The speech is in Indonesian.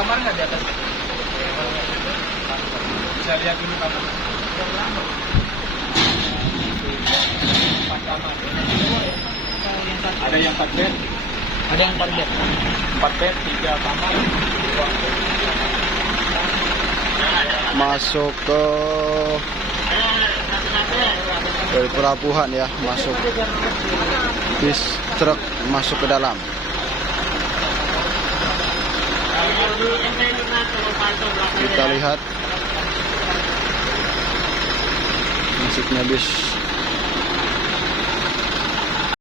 kamar nggak di atas? Bisa lihat dulu kamar. Ada yang 4 bed. Ada yang 4 bed. 4 bed, 3 kamar. Masuk ke dari pelabuhan ya, masuk bis truk masuk ke dalam. Kita lihat masuknya bis